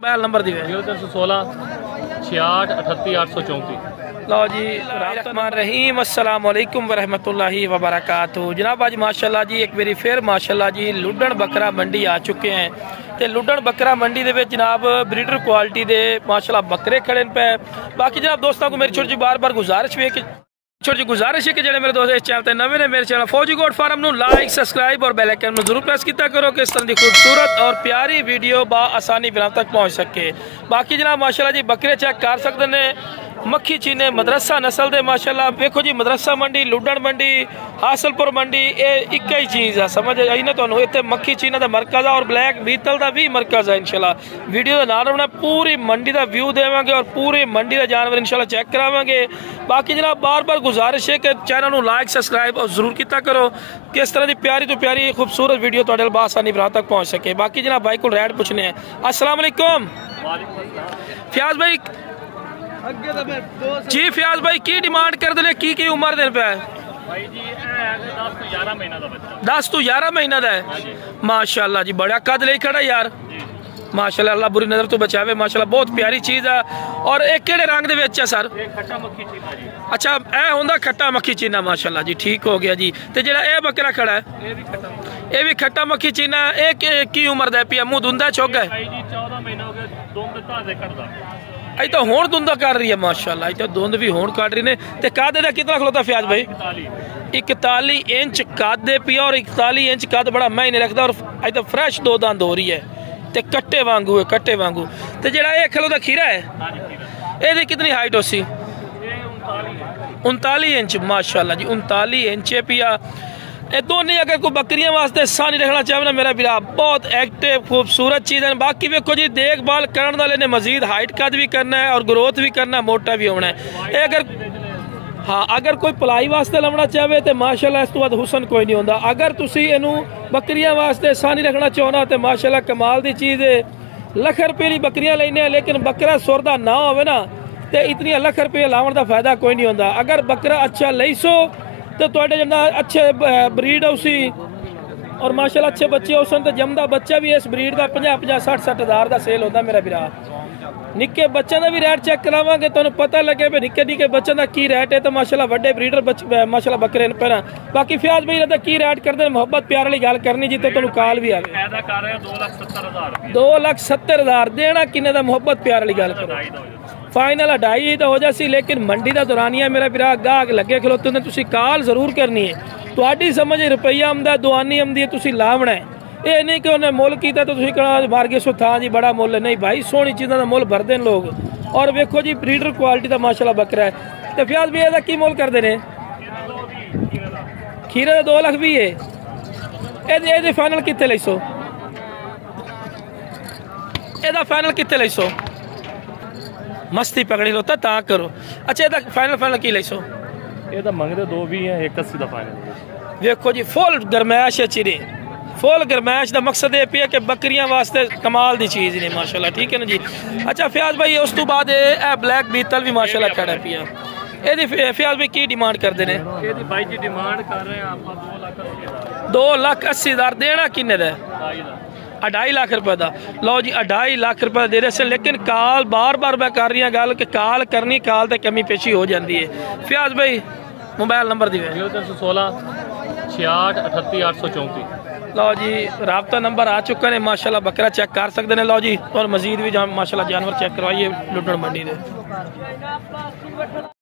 Mobile number दिए 0316 66 38 834। लो जी रहमान रहीम अस्सलाम वालेकुम वरहमतुल्लाहि वबरकातुहू। जनाब आज माशाल्लाह जी एक बारी फिर माशाल्लाह जी लुडन बकरा मंडी आ चुके हैं। तो लुडन बकरा मंडी दे विच जनाब ब्रीडर क्वालिटी दे माशाल्लाह बकरे खड़े पे। बाकी जनाब दोस्तों को मेरी छोटी जी बार बार गुजारिश भी है कि कि जेडे मेरे दोस्त इस चैनल ते नवे ने मेरे चैनल फौजी गोट फार्म नू लाइक सब्सक्राइब और बेल आइकन जरूर प्रेस किया करो कि इस तरह की खूबसूरत और प्यारी वीडियो बा आसानी बिना तक पहुँच सके। बाकी जनाब माशाल्लाह जी बकरे चेक कर सकते हैं मक्खी चीने मदरसा नस्ल दे माशाल्लाह। देखो जी मदरसा मंडी लुडन मंडी हासलपुर मंडी ये एक ही चीज़ है समझ आई ना तुहानू। इत्थे मक्खी चीना का मरकज़ है और ब्लैक बीतल का भी मरकज़ है। इंशाल्लाह वीडियो का नाम रखना पूरी मंडी का व्यू देवांगे और पूरी मंडी का जानवर इंशाल्लाह चेक करावांगे। बाकी जनाब बार बार गुजारिश है कि चैनल को लाइक सब्सक्राइब और जरूर किया करो कि इस तरह की प्यारी तो प्यारी खूबसूरत वीडियो तुहाडे नाल आसानी बरा तक पहुँच सके। बाकी जनाब भाई को रेट पूछने हैं। अस्सलाम वालेकुम फयाज भाई जी। फयाज भाई की डिमांड कर देने की उम्र देने पे भाई जी 10 तो 11 महीना का बच्चा 10 तो 11 महीना का है। माशाल्लाह जी बड़ा कद ले खड़ा यार माशाल्लाह। अल्लाह बुरी नजर तो बचावे माशाल्लाह बहुत प्यारी चीज़ है। और एक केड़े रंग दे विच है सर? खट्टा मक्खी चीना जी। अच्छा ए होंदा खट्टा मक्खी चीना माशाल्लाह जी ठीक हो गया जी। तो जेड़ा ए बकरा खड़ा है ये भी खट्टा मक्खी चीना है। की उम्र दा पिया मुंह धुंदा चुक है? भाई जी 14 महीने हो गए दुंद ताजे करदा अज तो हुण धुंदा कर रही है माशाल्लाह। अज तो धुंद भी हुण काट रही ने। ते कादे दा कितना खलोता फयाज भाई? 41 इंच कद दे पिया और 41 इंच कद बड़ा मैं नहीं रखता और अज तो फ्रैश दो दांद हो रही है ते कट्टे वांगू है कट्टे वांगू। ते जेड़ा ये खलोता खीरा है ये कितनी हाइट होसी? 39 इंच माशाल्लाह जी 39 इंच पिया। ये दोनों अगर कोई बकरियां वास्ते सानी रखना चाहे ना मेरा बिरा बहुत एक्टिव खूबसूरत चीज़ है। बाकी देखो जी देखभाल करने वाले ने मजीद हाइट कद भी करना है और ग्रोथ भी करना है मोटा भी होना है। ये अगर हाँ अगर कोई पलाई वास्ते लवना चाहे तो माशाल्लाह इस तो बाद हुसन कोई नहीं होता। अगर तुसी इनू बकरियां वास्ते सानी रखना चाहो तो माशाल्लाह कमाल की चीज़ है। लख रुपये की बकरियां लेने लेकिन बकरा सुरदा ना हो ना तो इतनी लख रुपये लावन का फायदा कोई नहीं होता। अगर बकरा अच्छा ले सो तो तुहाडे जिन्ना अच्छे ब्रीड उसी और माशाल्लाह अच्छे बच्चे उसन तो जमदा बच्चा भी इस ब्रीड का 50-50 60-60 हज़ार का सेल होता मेरा बिरा। निक्के बच्चों का भी रेट चेक करावांगे तुहानू पता लगे भी निक्के निक्के बच्चों का की रेट है। तो माशाल्लाह वड्डे ब्रीडर बच्चे माशाल्लाह बकरे ने पर बाकी फयाज भाई का की रेट करते हैं मुहब्बत प्यार वाली गल करनी जी तो तुहानू कॉल भी आवे। 2,70,000 देना किन्ने दा मुहब्बत प्यार वाली गल करो फाइनल 2.5 तो हो जासी। लेकिन मंडी का दौरानिया मेरा बिरा गाहक लगे खलोते ने तुसी कॉल जरूर करनी है। तुहाडी समझ रुपया आमदा दुआनी आमदी है तुसी लावना है। ये नहीं कि उन्हें मुल किया तो तुसी कहना मार गए सो था जी बड़ा मुल है। नहीं भाई सोहनी चीज़ों का मुल भरते हैं लोग। और वेखो जी ब्रीडर क्वालिटी का माशाल्लाह बकरा है। तो फयाज भी इसका की मुल करते हैं? खीरे का 2 लाख भी है। ये फाइनल कितने ले सो? ਇਹਦਾ फाइनल कितने ले सो? मस्ती पकड़ी लो ता करो। अच्छा ਇਹਦਾ फाइनल की ले सो? ये तो मंगते 2 भी हैं 81 का फाइनल। देखो जी फुल गरमैश है चिरे फुल गरमैश का मकसद ये पिया कि बकरियां वास्ते कमाल की चीज़ ने माशाल्लाह ठीक है ना जी। अच्छा फयाज भाई उस तो बाद ब्लैक बीतल भी माशाल्लाह खड़ा पिया। ये फयाज भाई की डिमांड करते हैं? भाई जी डिमांड कर रहे हैं आप 2,80,000 देना किन्ने दा? 2.5 लाख रुपए का। लो जी 2.5 लाख रुपए दे रहे से। लेकिन कॉल बार बार मैं कर रही गल कि कॉल करनी कॉल तो कमी पेशी हो जाती है। फयाज भाई मोबाइल नंबर दिए 0316 66 38 834। लो जी राबता नंबर आ चुका है माशाल्लाह बकरा चेक कर सकते हैं। लो जी और मजीद भी माशाल्लाह जानवर चेक करवाइए लुडन मंडी में।